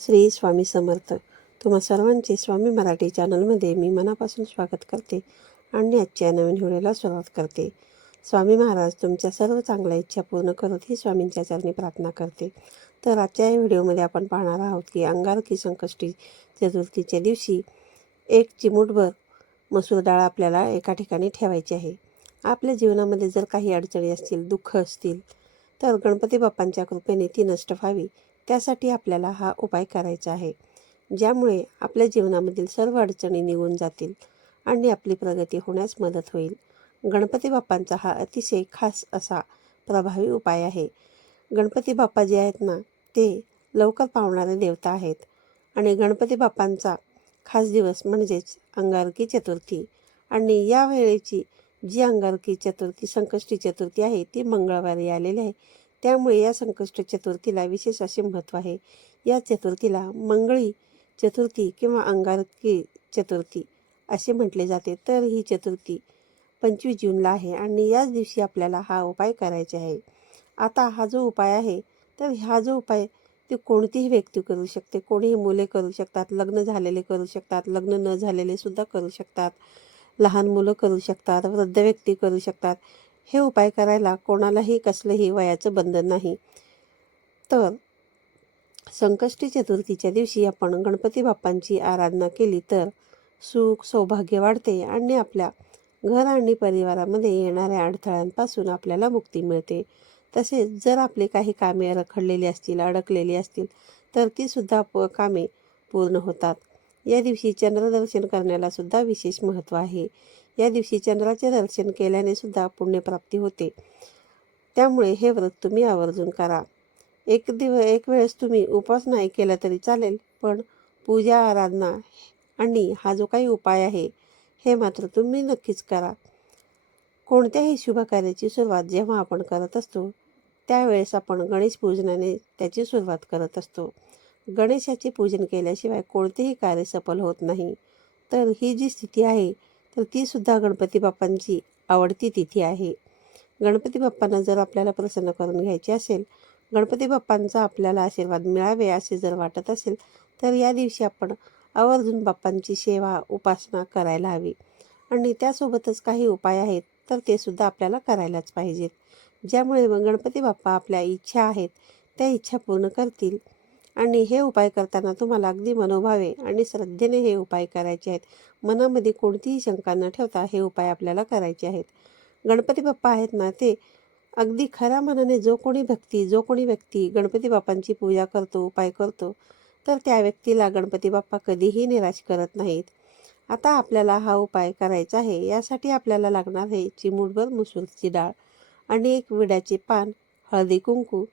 श्री स्वामी समर्थ. तुम्हा सर्वांचे स्वामी मराठी चॅनलमध्ये मी मनापासून स्वागत करते आणि आजच्या नवीन व्हिडिओला सुरुवात करते. स्वामी महाराज तुमच्या सर्व चांगल्या इच्छा पूर्ण करत ही स्वामींच्या चरणी प्रार्थना करते. तर आजच्या या व्हिडिओमध्ये आपण पाहणार आहोत की अंगारकी संकष्टी चतुर्थीच्या दिवशी एक चिमूटभर मसूर डाळ आपल्याला एका ठिकाणी ठेवायची आहे. आपल्या जीवनामध्ये जर काही अडचणी असतील दुःख असतील तर गणपती बाप्पांच्या कृपेने ती नष्ट व्हावी. त्यासाठी आपल्याला हा उपाय करायचा आहे ज्यामुळे आपल्या जीवनामधील सर्व अडचणी निघून जातील आणि आपली प्रगती होण्यास मदत होईल. गणपती बाप्पांचा हा अतिशय खास असा प्रभावी उपाय आहे. गणपती बाप्पा जे आहेत ना ते लवकर पावणारे देवता आहेत आणि गणपती बाप्पांचा खास दिवस म्हणजेच अंगारकी चतुर्थी आणि या वेळेची जी अंगारकी चतुर्थी संकष्टी चतुर्थी आहे ती मंगळवारी आलेली आहे. त्यामुळे या संकष्ट चतुर्थीला विशेष असे महत्त्व आहे. या चतुर्थीला मंगळी चतुर्थी किंवा अंगारकी चतुर्थी असे म्हटले जाते. तर ही चतुर्थी पंचवीस जूनला आहे आणि याच दिवशी आपल्याला हा उपाय करायचा आहे. आता हा जो उपाय आहे तर हा जो उपाय ती कोणतीही व्यक्ती करू शकते. कोणीही मुले करू शकतात लग्न झालेले करू शकतात लग्न न झालेले सुद्धा करू शकतात. लहान मुलं करू शकतात वृद्ध व्यक्ती करू शकतात. हे उपाय करायला कोणालाही कसलंही वयाचं बंधन नाही. तर संकष्टी चतुर्थीच्या दिवशी आपण गणपती बाप्पांची आराधना केली तर सुख सौभाग्य वाढते आणि आपल्या घर आणि परिवारामध्ये येणाऱ्या अडथळ्यांपासून आपल्याला मुक्ती मिळते. तसेच जर आपले काही कामे रखडलेली असतील अडकलेली असतील तर ती सुद्धा प कामे पूर्ण होतात. या दिवशी चंद्रदर्शन करण्याला सुद्धा विशेष महत्त्व आहे. या दिवशी चंद्राचे दर्शन केल्याने सुद्धा पुण्यप्राप्ती होते. त्यामुळे हे व्रत तुम्ही आवर्जून करा. एक दिव एक वेळेस तुम्ही उपास नाही केला तरी चालेल पण पूजा आराधना आणि हा जो काही उपाय आहे हे मात्र तुम्ही नक्कीच करा. कोणत्याही शुभ कार्याची सुरुवात जेव्हा आपण करत असतो त्यावेळेस आपण गणेश पूजनाने त्याची सुरुवात करत असतो. गणेशाचे पूजन केल्याशिवाय कोणतेही कार्य सफल होत नाही. तर ही जी स्थिती आहे तर तीसुद्धा गणपती बाप्पांची आवडती तिथी आहे. गणपती बाप्पांना जर आपल्याला प्रसन्न करून घ्यायचे असेल गणपती बाप्पांचा आपल्याला आशीर्वाद मिळावे असे जर वाटत असेल तर या दिवशी आपण आवर्जून बाप्पांची सेवा उपासना करायला हवी. आणि त्यासोबतच काही उपाय आहेत तर ते सुद्धा आपल्याला करायलाच पाहिजेत. ज्यामुळे मग गणपती बाप्पा आपल्या इच्छा आहेत त्या इच्छा पूर्ण करतील. आणि हे उपाय करताना तुम्हाला अगदी मनोभावे आणि श्रद्धेने हे उपाय करायचे आहेत. मनामध्ये कोणतीही शंका न ठेवता हे उपाय आपल्याला करायचे आहेत. गणपती बाप्पा आहेत ना ते अगदी खऱ्या मनाने जो कोणी भक्ती जो कोणी व्यक्ती गणपती बाप्पांची पूजा करतो उपाय करतो तर त्या व्यक्तीला गणपती बाप्पा कधीही निराश करत नाहीत. आता आपल्याला हा उपाय करायचा आहे यासाठी आपल्याला लागणार आहे चिमूटभर मुसूरची डाळ आणि एक विड्याचे पान हळदी कुंकू.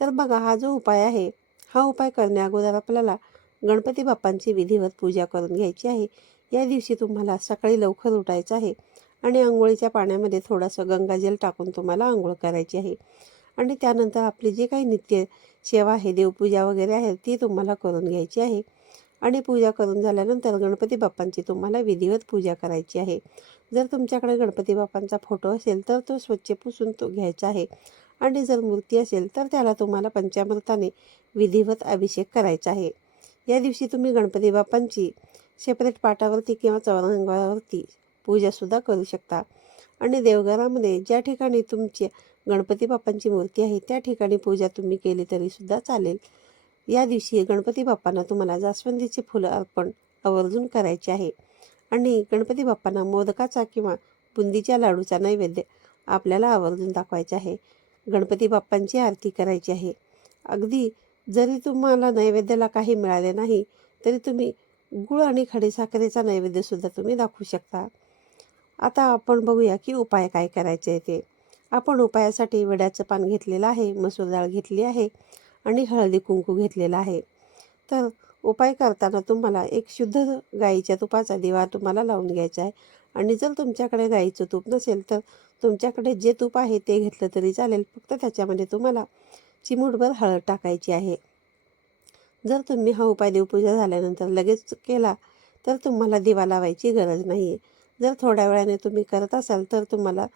तर बघा हा जो उपाय आहे हा उपाय करण्या अगोदर आपल्याला गणपती बाप्पांची विधिवत पूजा करून घ्यायची आहे. या दिवशी तुम्हाला सकाळी लवकर उठायचं आहे आणि आंघोळीच्या पाण्यामध्ये थोडंसं गंगाजल टाकून तुम्हाला आंघोळ करायची आहे. आणि त्यानंतर आपली जी काही नित्य सेवा आहे देवपूजा वगैरे आहे ती तुम्हाला करून घ्यायची आहे. आणि पूजा करून झाल्यानंतर गणपती बाप्पांची तुम्हाला विधिवत पूजा करायची आहे. जर तुमच्याकडे गणपती बाप्पांचा फोटो असेल तर तो स्वच्छ पुसून तो घ्यायचा आहे. आणि जर मूर्ती असेल तर त्याला तुम्हाला पंचामृताने विधिवत अभिषेक करायचा आहे. या दिवशी तुम्ही गणपती बाप्पांची सेपरेट पाटावरती किंवा चौरंगावरती पूजासुद्धा करू शकता. आणि देवघरामध्ये ज्या ठिकाणी तुमची गणपती बाप्पांची मूर्ती आहे त्या ठिकाणी पूजा तुम्ही केली तरीसुद्धा चालेल. या दिवशी गणपती बाप्पांना तुम्हाला जास्वंदीचे फुलं अर्पण आवर्जून करायचे आहे. आणि गणपती बाप्पांना मोदकाचा किंवा बुंदीच्या लाडूचा नैवेद्य आपल्याला आवर्जून दाखवायचा आहे. गणपती बाप्पांची आरती करायची आहे. अगदी जरी तुम्हाला नैवेद्याला काही मिळाले नाही तरी तुम्ही गुळ आणि खडीसाखरेचा नैवेद्यसुद्धा तुम्ही दाखवू शकता. आता आपण बघूया की उपाय काय करायचे आहे ते. आपण उपायासाठी विड्याचं पान घेतलेलं आहे मसूर डाळ घेतली आहे आणि हळदी कुंकू घेतलेला आहे. तर उपाय करताना तुम्हाला एक शुद्ध गाईच्या तुपाचा दिवा तुम्हाला लावून घ्यायचा आहे. आणि जर तुमच्याकडे गाईचं तूप नसेल तर तुमच्याकडे जे तूप आहे ते घेतलं तरी चालेल. फक्त त्याच्यामध्ये तुम्हाला चिमूटभर हळद टाकायची आहे. जर तुम्ही हा उपाय देवपूजा झाल्यानंतर लगेच केला तर तुम्हाला दिवा लावायची गरज नाही आहे जर थोड्या वेळाने तुम्ही करत असाल तर तुम्हाला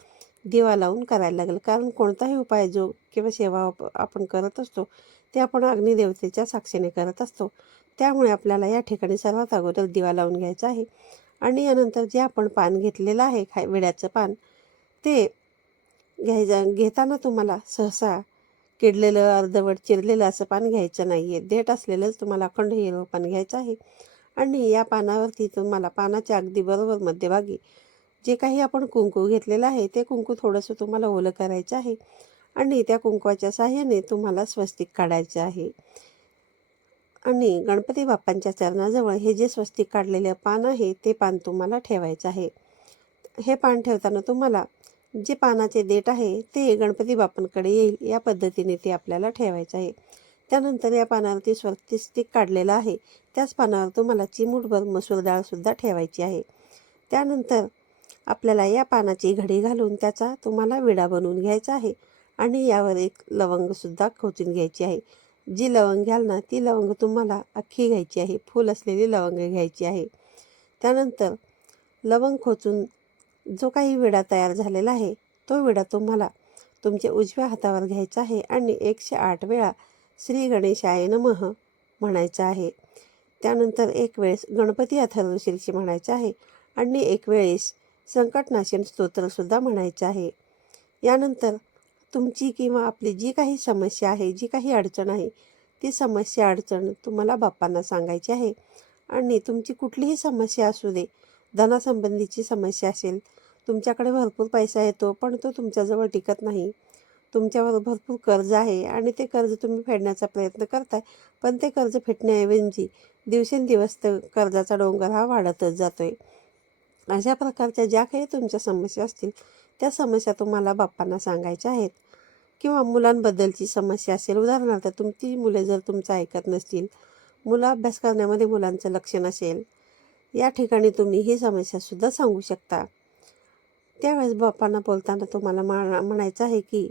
दिवा लावून करायला लागेल. कारण कोणताही उपाय जो किंवा सेवा आपण करत असतो ते आपण अग्निदेवतेच्या साक्षीने करत असतो. त्यामुळे आपल्याला या ठिकाणी सर्वात अगोदर दिवा लावून घ्यायचा आहे. आणि यानंतर जे आपण पान घेतलेलं आहे खाय विड्याचं पान ते घ्यायचं. घेताना तुम्हाला सहसा किडलेलं अर्धवट चिरलेलं असं पान घ्यायचं नाही आहे देठ असलेलंच तुम्हाला अखंड हिरवं पान घ्यायचं आहे. आणि या पानावरती तुम्हाला पानाच्या अगदी बरोबर मध्यभागी जे काही आपण कुंकू घेतलेलं आहे ते कुंकू थोडंसं तुम्हाला ओलं करायचं आहे. आणि त्या कुंकवाच्या साह्याने तुम्हाला स्वस्तिक काढायचं आहे. आणि गणपती बाप्पांच्या चरणाजवळ हे जे स्वस्तिक काढलेले पान आहे ते पान तुम्हाला ठेवायचं आहे. हे पान ठेवताना तुम्हाला जे पानाचे देठ आहे ते गणपती बाप्पांकडे येईल. या पद्धतीने ते आपल्याला ठेवायचं आहे. त्यानंतर या पानावरती स्वस्तिक काढलेलं आहे. त्याच पानावर तुम्हाला चिमूटभर मसूर डाळसुद्धा ठेवायची आहे. त्यानंतर आपल्याला या पानाची घडी घालून त्याचा तुम्हाला विडा बनवून घ्यायचा आहे. आणि यावर एक लवंगसुद्धा खोचून घ्यायची आहे. जी लवंग घ्याल ना ती लवंग तुम्हाला अख्खी घ्यायची आहे फूल असलेली लवंग घ्यायची आहे. त्यानंतर लवंग खोचून जो काही विडा तयार झालेला आहे तो विडा तुम्हाला तुमच्या उजव्या हातावर घ्यायचा आहे आणि एकशे आठ वेळा श्री गणेशाय नमः म्हणायचं आहे. त्यानंतर एक वेळेस गणपती अथर्वशीर्षी म्हणायचं आहे आणि एक वेळेस संकटनाशन स्तोत्रसुद्धा म्हणायचं आहे. यानंतर तुमची किंवा आपली जी काही समस्या आहे जी काही अडचण आहे ती समस्या अडचण तुम्हाला बाप्पांना सांगायची आहे. आणि तुमची कुठलीही समस्या असू दे धनासंबंधीची समस्या असेल तुमच्याकडे भरपूर पैसा येतो पण तो तुमच्याजवळ टिकत नाही. तुमच्यावर भरपूर कर्ज आहे आणि ते कर्ज तुम्ही फेडण्याचा प्रयत्न करताय पण ते कर्ज फेडण्याऐवजी दिवसेंदिवस तर कर्जाचा डोंगर हा वाढतच जातोय. अशा प्रकारच्या ज्या काही तुमच्या समस्या असतील त्या समस्या तुम्हाला बाप्पांना सांगायच्या आहेत. किंवा मुलांबद्दलची समस्या असेल उदाहरणार्थ तुमची मुले जर तुमचं ऐकत नसतील मुलं अभ्यास करण्यामध्ये मुलांचं लक्ष नसेल या ठिकाणी तुम्ही ही समस्यासुद्धा सांगू शकता. त्यावेळेस बाप्पांना बोलताना तुम्हाला म्हणा म्हणायचं आहे की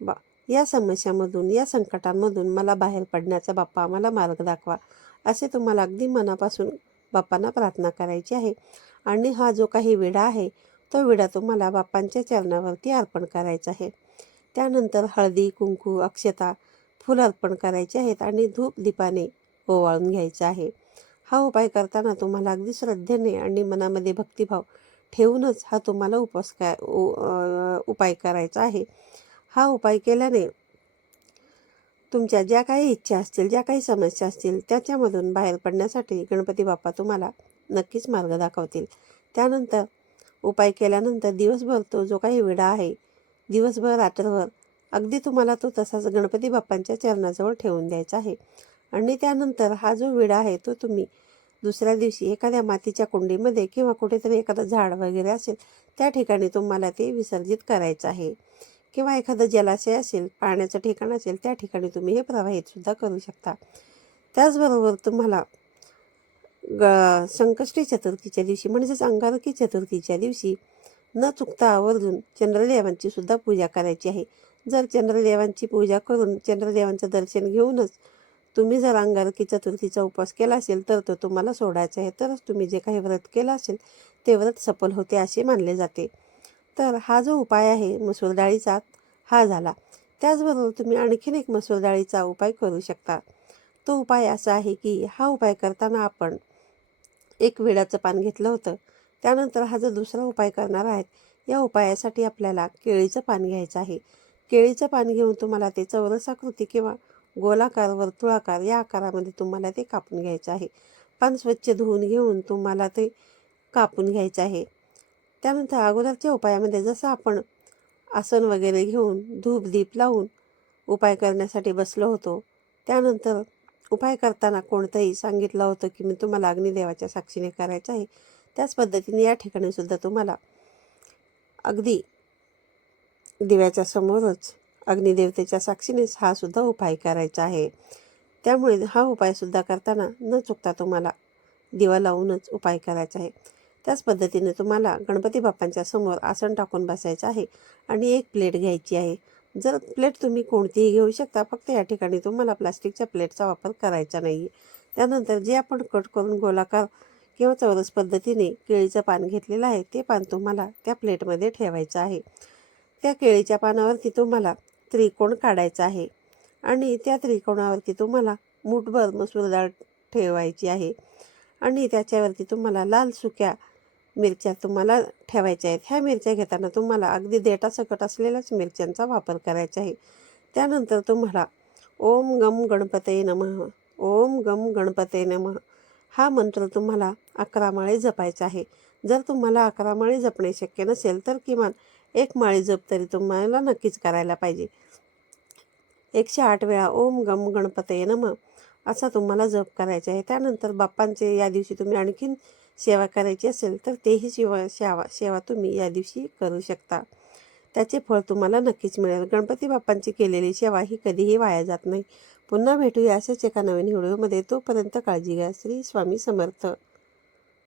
बा या समस्यामधून या संकटांमधून मला बाहेर पडण्याचा बाप्पा आम्हाला मार्ग दाखवा असे तुम्हाला अगदी मनापासून बाप्पांना प्रार्थना करायची आहे. आणि हा जो काही विडा आहे तो विडा तुम्हाला बाप्पांच्या चरणावरती अर्पण करायचा आहे. त्यानंतर हळदी कुंकू अक्षता फुल अर्पण करायचे आहेत आणि धूप दीपाने ओवाळून घ्यायचं आहे. हा उपाय करताना तुम्हाला अगदी श्रद्धेने आणि मनामध्ये भक्तिभाव ठेवूनच हा तुम्हाला उपास काय उपाय करायचा आहे. हा उपाय केल्याने तुमच्या ज्या काही इच्छा असतील ज्या काही समस्या असतील त्याच्यामधून बाहेर पडण्यासाठी गणपती बाप्पा तुम्हाला नक्कीच मार्ग दाखवतील. त्यानंतर उपाय केल्यानंतर दिवसभर तो जो काही विडा आहे दिवसभर रात्रभर अगदी तुम्हाला तो तसाच गणपती बाप्पांच्या चरणाजवळ ठेवून द्यायचा आहे. आणि त्यानंतर हा जो विडा आहे तो तुम्ही दुसऱ्या दिवशी एखाद्या मातीच्या कुंडीमध्ये किंवा कुठेतरी एखादं झाड वगैरे असेल त्या ठिकाणी तुम्हाला ते विसर्जित करायचं आहे. किंवा एखादं जलाशय असेल पाण्याचं ठिकाण असेल त्या ठिकाणी तुम्ही हे प्रवाहितसुद्धा करू शकता. त्याचबरोबर तुम्हाला ग संकष्टी चतुर्थीच्या दिवशी म्हणजेच अंगारकी चतुर्थीच्या दिवशी न चुकता आवर्जून चंद्रदेवांची सुद्धा पूजा करायची आहे. जर चंद्रदेवांची पूजा करून चंद्रदेवांचं दर्शन घेऊनच तुम्ही जर अंगारकी चतुर्थीचा उपवास केला असेल तर तो तुम्हाला सोडायचा आहे. तरच तुम्ही जे काही व्रत केलं असेल ते व्रत सफल होते असे मानले जाते. तर हा जो उपाय आहे मसूर डाळीचा हा झाला. त्याचबरोबर तुम्ही आणखीन एक मसूर डाळीचा उपाय करू शकता. तो उपाय असा आहे की हा उपाय करताना आपण एक विड्याचं पान घेतलं होतं. त्यानंतर हा जो दुसरा उपाय करणार आहेत या उपायासाठी आपल्याला केळीचं पान घ्यायचं आहे. केळीचं पान घेऊन तुम्हाला ते चौरसाकृती किंवा गोलाकार वर्तुळाकार या आकारामध्ये तुम्हाला ते कापून घ्यायचं आहे. पान स्वच्छ धुवून घेऊन तुम्हाला ते कापून घ्यायचं आहे. त्यानंतर अगोदरच्या उपायामध्ये जसं आपण आसन वगैरे घेऊन धूप दीप लावून उपाय करण्यासाठी बसलो होतो त्यानंतर उपाय करताना कोणतंही सांगितलं होतं की मी तुम्हाला अग्निदेवाच्या साक्षीने करायचं आहे त्याच पद्धतीने या ठिकाणी सुद्धा तुम्हाला अगदी दिव्याच्या समोरच अग्निदेवतेच्या साक्षीनेच हा सुद्धा उपाय करायचा आहे. त्यामुळे हा उपायसुद्धा करताना न चुकता तुम्हाला दिवा लावूनच उपाय करायचा आहे. त्याच पद्धतीने तुम्हाला गणपती बाप्पांच्या समोर आसन टाकून बसायचं आहे आणि एक प्लेट घ्यायची आहे. जर प्लेट तुम्ही कोणतीही घेऊ शकता फक्त या ठिकाणी तुम्हाला प्लास्टिकच्या प्लेटचा वापर करायचा नाही. त्यानंतर जे आपण कट करून गोलाकार किंवा चौरस पद्धतीने केळीचं पान घेतलेलं आहे ते पान तुम्हाला त्या प्लेटमध्ये ठेवायचं आहे. त्या केळीच्या पानावरती तुम्हाला त्रिकोण काढायचा आहे आणि त्या त्रिकोणावरती तुम्हाला मूठभर मसूर डाळ ठेवायची आहे आणि त्याच्यावरती तुम्हाला लाल सुक्या मिरच्या तुम्हाला ठेवायच्या आहेत. ह्या मिरच्या घेताना तुम्हाला अगदी देटासकट असलेल्याच मिरच्यांचा वापर करायचा आहे. त्यानंतर तुम्हाला ओम गम गणपतये नमः ओम गम गणपतये नमः हा मंत्र तुम्हाला अकरा माळे जपायचा आहे. जर तुम्हाला अकरा माळी जपणे शक्य नसेल तर किमान एक माळी जप तरी तुम्हाला नक्कीच करायला पाहिजे. एकशे आठ वेळा ओम गम गणपतये नमः. असा तुम्हाला जप करायचा आहे. त्यानंतर बाप्पांचे या दिवशी तुम्ही आणखीन सेवा करायची असेल तर तेही सेवा सेवा सेवा तुम्ही या दिवशी करू शकता. त्याचे फळ तुम्हाला नक्कीच मिळेल. गणपती बाप्पांची केलेली सेवा ही कधीही वाया जात नाही. पुन्हा भेटूया असेच एका नवीन व्हिडिओमध्ये. तोपर्यंत काळजी घ्या. श्री स्वामी समर्थ.